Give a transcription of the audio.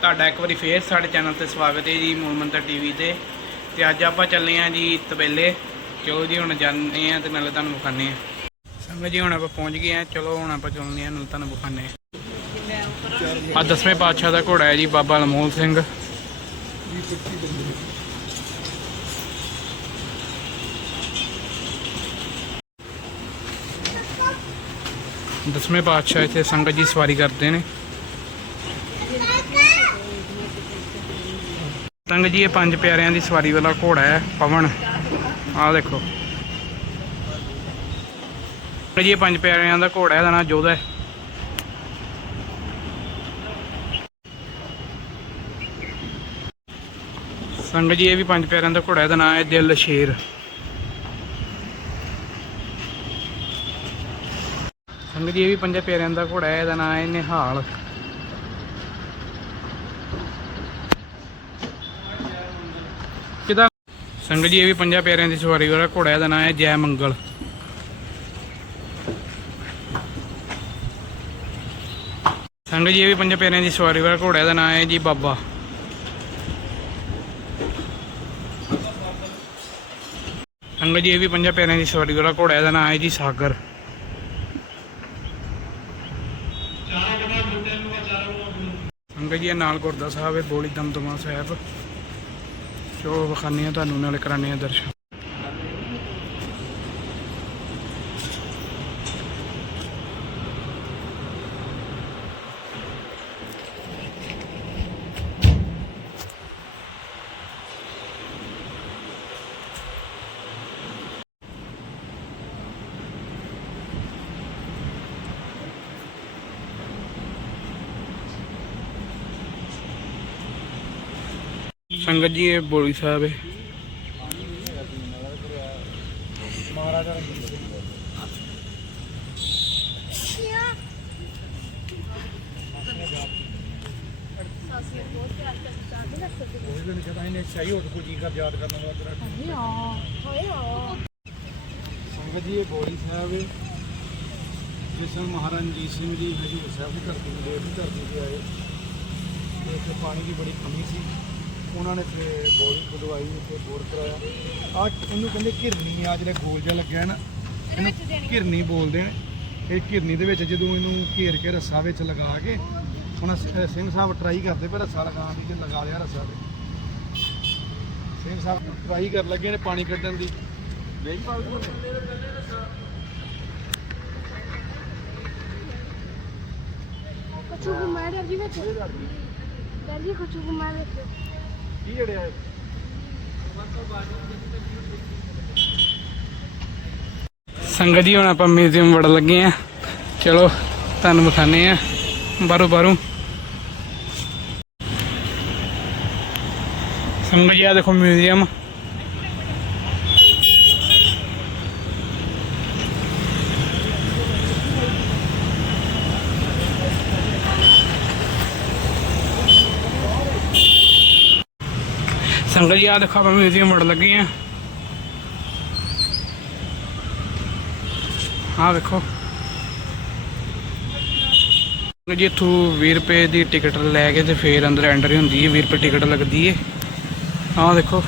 ਤੁਹਾਡਾ ਇੱਕ ਵਾਰੀ ਫੇਰ ਸਾਡੇ ਚੈਨਲ ਤੇ ਸਵਾਗਤ ਹੈ ਜੀ ਮੂਲ ਮੰਤਰ ਟੀਵੀ ਤੇ। ਤੇ ਅੱਜ ਆਪਾਂ ਚੱਲੇ ਆਂ ਜੀ ਤਬੇਲੇ। ਚਲੋ ਜੀ, ਹੁਣ ਜਾਂਦੇ ਆਂ ਤੇ ਨਾਲੇ ਤੁਹਾਨੂੰ ਵਿਖਾਣੇ ਆ ਸੰਗਤ ਜੀ, ਹੁਣ ਆਪਾਂ ਪਹੁੰਚ ਗਏ ਆਂ ਚਲੋ, ਹੁਣ ਆਪਾਂ ਚੱਲਦੇ ਆਂ ਨਾਲੇ ਤੁਹਾਨੂੰ ਵਿਖਾਣੇ ਆ ਆ ਦਸਵੇਂ ਪਾਤਸ਼ਾਹ ਦਾ ਘੋੜਾ ਹੈ ਜੀ, ਬਾਬਾ ਅਲਮੋਲ ਸਿੰਘ। ਦਸਵੇਂ ਪਾਤਸ਼ਾਹ ਇੱਥੇ ਸੰਗਤ ਜੀ ਸਵਾਰੀ ਕਰਦੇ ਨੇ। ਸੰਗਤ ਜੀ, ਇਹ ਪੰਜ ਪਿਆਰਿਆਂ ਦੀ ਸਵਾਰੀ ਵਾਲਾ ਘੋੜਾ ਹੈ, ਪਵਨ। ਆਹ ਦੇਖੋ। ਸੰਗਤ ਜੀ, ਇਹ ਪੰਜ ਪਿਆਰਿਆਂ ਦਾ ਘੋੜਾ ਇਹਦਾ ਨਾਮ ਜੋਧਾ ਹੈ। ਸੰਗਤ ਜੀ, ਇਹ ਵੀ ਪੰਜ ਪਿਆਰਿਆਂ ਦਾ ਘੋੜਾ ਇਹਦਾ ਨਾਮ ਹੈ ਦਿਲ ਸ਼ੇਰ। ਸੰਗਤ ਜੀ, ਇਹ ਵੀ ਪੰਜ ਪਿਆਰਿਆਂ ਦਾ ਘੋੜਾ ਹੈ, ਇਹਦਾ ਨਾਮ ਹੈ ਨਿਹਾਲ। ਸੰਗਤ ਜੀ, ਇਹ ਵੀ ਪੰਜਾਂ ਪਿਆਰਿਆਂ ਦੀ ਸਵਾਰੀ ਵਾਲਾ ਘੋੜਾ ਦਾ ਇਹਦਾ ਨਾਮ ਹੈ ਜੈ ਮੰਗਲ। ਸੰਗਤ ਜੀ, ਇਹ ਵੀ ਪੰਜਾਂ ਪਿਆਰਿਆਂ ਦੀ ਸਵਾਰੀ ਵਾਲਾ ਘੋੜਾ ਦਾ ਇਹਦਾ ਨਾਮ ਹੈ ਜੀ ਬਾਬਾ। ਸੰਗਤ ਜੀ, ਇਹ ਵੀ ਪੰਜਾਂ ਪਿਆਰਿਆਂ ਦੀ ਸਵਾਰੀ ਵਾਲਾ ਘੋੜਾ ਦਾ ਇਹਦਾ ਨਾਮ ਹੈ ਜੀ ਸਾਗਰ। ਸੰਗਤ ਜੀ ਨਾਲ ਗੁਰਦਾ ਸਾਹਿਬ ਹੈ, ਬੋਲੀ ਦਮਦਮਾ ਸਾਹਿਬ। ਜੋ ਵਿਖਾਉਂਦੇ ਆ ਤੁਹਾਨੂੰ ਨਾਲੇ ਕਰਾਉਂਦੇ ਆ ਦਰਸ਼ਨ। ਸੰਗਤ ਜੀ, ਇਹ ਬੋਲੀ ਸਾਹਿਬ ਹੈ। ਸੰਗਤ ਜੀ, ਇਹ ਬੋਲੀ ਸਾਹਿਬ ਹੈ। ਜਿਸ ਨੂੰ ਮਹਾਰਾਜਾ ਰਣਜੀਤ ਸਿੰਘ ਜੀ, ਹਜੂਰ ਸਾਹਿਬ ਦੀ ਧਰਤੀ ਨੂੰ ਧਰਤੀ ਤੇ ਆਏ। ਤੇ ਪਾਣੀ ਦੀ ਬੜੀ ਕਮੀ ਸੀ। ਉਹਨਾਂ ਨੇ ਫਿਰ ਬੋਰੀ ਖੁਦਵਾਈ ਤੇ ਬੋਰ ਕਰਾਇਆ। ਆ ਇਹਨੂੰ ਕਹਿੰਦੇ ਘਿਰਨੀ ਆ ਜਿਹੜਾ ਗੋਲ ਜਿਹਾ ਲੱਗਿਆ ਨਾ ਇਹਨੂੰ ਘਿਰਨੀ ਬੋਲਦੇ ਨੇ ਇਹ ਘਿਰਨੀ ਦੇ ਵਿੱਚ ਜਦੋਂ ਇਹਨੂੰ ਘੇਰ ਕੇ ਰੱਸਾ ਵਿੱਚ ਲਗਾ ਕੇ ਹੁਣ ਸਿੰਘ ਸਾਹਿਬ ਟਰਾਈ ਕਰਦੇ ਪਰ ਰੱਸਾ ਲਗਾਉਣ ਦੀ ਤੇ ਲਗਾ ਲਿਆ ਰੱਸਾ ਤੇ। ਸਿੰਘ ਸਾਹਿਬ ਟਰਾਈ ਕਰ ਲੱਗੇ ਨੇ ਪਾਣੀ ਕੱਢਣ ਦੀ। ਨਹੀਂ ਕੁਛੂ ਘੁਮਾਇਆ ਡਰ ਜੀ ਵਿੱਚ। ਜੀ ਕੁਛੂ ਘੁਮਾਇਆ ਵਿੱਚ। ਕੀ ਜੜਿਆ ਹੈ ਸੰਗਤ ਜੀ, ਹੁਣ ਆਪਾਂ ਮਿਊਜ਼ੀਅਮ ਵੜ ਲੱਗੇ ਆ। ਚਲੋ, ਤੁਹਾਨੂੰ ਵਿਖਾਣੇ ਆ। ਬਾਹਰੋਂ ਬਾਹਰੋਂ। ਸੰਗਤ ਜੀ ਆ ਦੇਖੋ ਮਿਊਜ਼ੀਅਮ ਸੰਗਤ ਜੀ ਆ, ਦੇਖੋ ਆਪਾਂ ਮਿਊਜ਼ੀਅਮ ਵੜ ਲੱਗੇ ਆ ਆ ਵੇਖੋ। ਜੀ, ਇੱਥੋਂ 20 ਰੁਪਏ ਦੀ ਟਿਕਟ ਲੈ ਕੇ ਤੇ ਫੇਰ ਅੰਦਰ ਐਂਟਰੀ ਹੁੰਦੀ ਹੈ 20 ਰੁਪਏ ਟਿਕਟ ਲੱਗਦੀ ਹੈ। ਆਹ ਦੇਖੋ।